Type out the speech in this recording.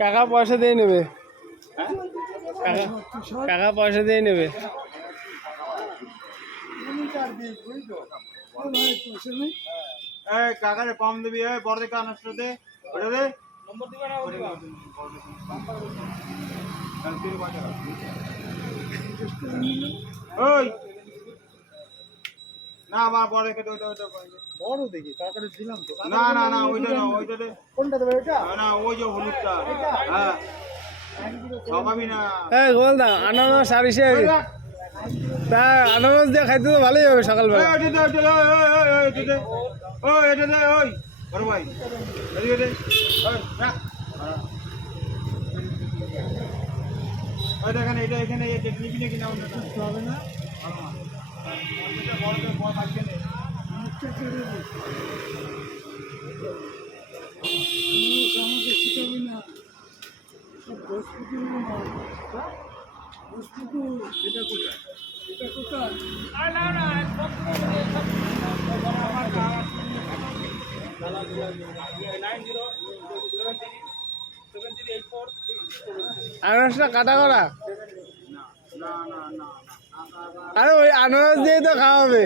কাকা পয়সা দিয়ে নেবে, কাকা পয়সা দিয়ে নেবে। কাকারে কম দিবি, বড় দেখে আনাসটা দে, ওটা দে। ওই না আমার বড় দেখে ওইটা বড় দেখি কাকারে দিলাম তো। না না না ওইটা না, ওইটা দে। কোনটা দেবে এটা? না ওই যে হলুদটা, হ্যাঁ সবাবই না। এই গোলদা আনারস আর ইসে তা আনারস দিয়ে খাইতে তো ভালোই হবে সকালবেলা। এটা দে ওই বড় ভাই, এদিকে দে। ওই দেখেন এটা এখানে নিবি নাকি না হবে না। বড় থাকবে না। আমাকে শিখাবি না। সব বসপুকুর বসপুকুর এটা কোথায়? এটা কোথায়? আনারসটা কাটা করা, আরে ওই আনারস দিয়ে তো খাওয়া হবে।